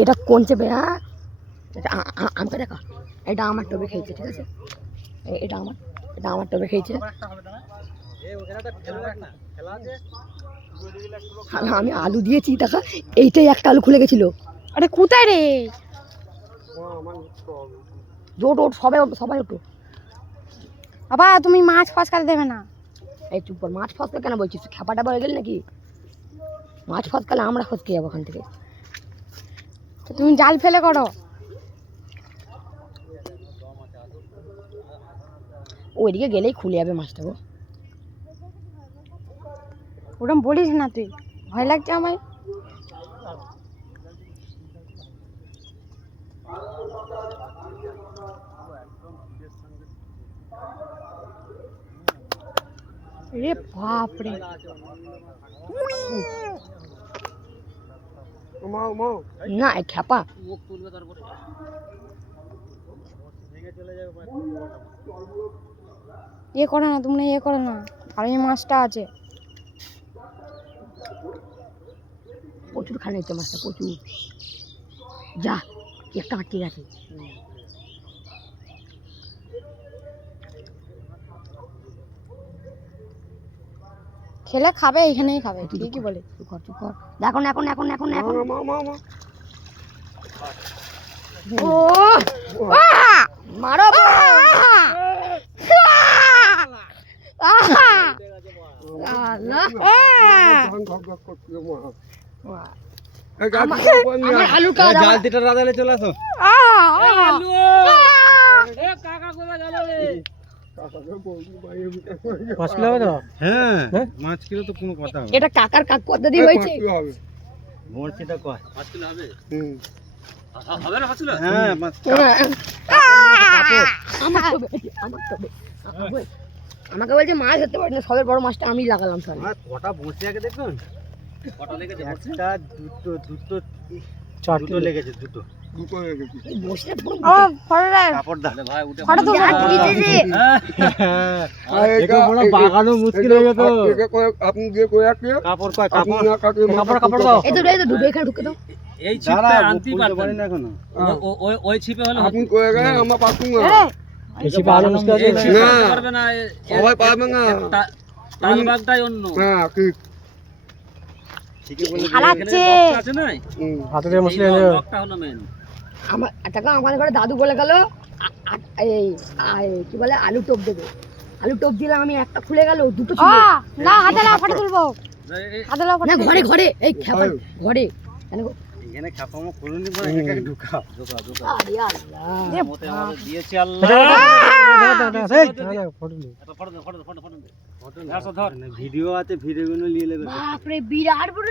এটা কোন চেপে? হ্যাঁ, আমাকে দেখা, এটা আমার টবে খেয়েছে, ঠিক আছে? এটা আমার টবে খেয়েছে। আমি আলু দিয়েছি, দেখা এইটাই একটা আলু খুলে গেছিল। আরে কোথায় রে? জোট ওট সবাই ওটো। বাবা তুমি মাছ ফসকাতে দেবে না। এই চুপ কর, মাছ ফসকা কেন বলছিস? খেপাটা বলে গেল নাকি? মাছ ফসকালে আমরা ফসকে যাবো ওখান থেকে। তো তুমি জাল ফেলে করো। ওইদিকে গেলেই খুলে যাবে মাছটা গো। ওরকম বলিস না, তুই ভয় লাগছে আমায়। রে বাপ রে, না এই খেপা ইয়ে করো না, তুমি ইয়ে করো না, আর এই মাছটা আছে। প্রচুর খালি হচ্ছে মাছটা, প্রচুর। যা একটা আটকে গেছে। খেলে খাবে, এখানেই খাবে, ঠিকই বলে। চুপ কর। এখন ও মারো। চলে আসো। মাছ কিলো তো কোনো কথা হবে। এটা কাকার কাক পদ্ধতি হয়েছে। বড়শিটা কয় 5 কিলো হবে। হবে না 5 কিলো? আমাকে বলছে মাছ ধরতে পারি না, সবের বড় মাছটা আমি লাগালাম। সব কটা বসে আগে দেখুন, কটা লেগেছে? একটা দুটো লেগেছে, দুটো লেগেছে। বসে ও ফড়রে কাপড় দা ভাই উঠে ফড় তো এটা বড় বাগানো মুশকিল হয়ে গেল। আপনি যে কয়া কি কাপড় কয়, কাপড় দাও। এই তো দুটো এখানে ঢুকে দাও। এই ছিপটা আনতে পারি না এখন। ওই ছিপে হলো আপনি কয়া গেলে আমরা পাচ্ছি না। এই ছিপে আলো মুশকিল আছে না পারবে না, সবাই পারবে না। তাল বাগটাই অন্য। হ্যাঁ ঠিক ঠিকই বলে হারাচ্ছে আছে না, হাতে দিয়ে মুশকিল আছে। লকটা হলো মেন। আমার টাকা আমাদের ঘরে দাদু বলে গেল এই কি বলে আলু টোপ দেবে। আলু টোপ দিলাম আমি, একটা খুলে গেল, দুটো ছিল। না হাতে লাও, ফটো তুলবো। হাতে লাও, না ঘরে এই খেপা ঘরে কেন গো? এখানে খাপামো খুলুনি পরে এটাকে ঢুকা। আরে আল্লাহ, মতে আমাদের দিয়েছে আল্লাহ। ফটো দে। ভিডিও আছে, ভিডিওগুলো নিয়ে নেবে। বাপ রে বিরাট বড়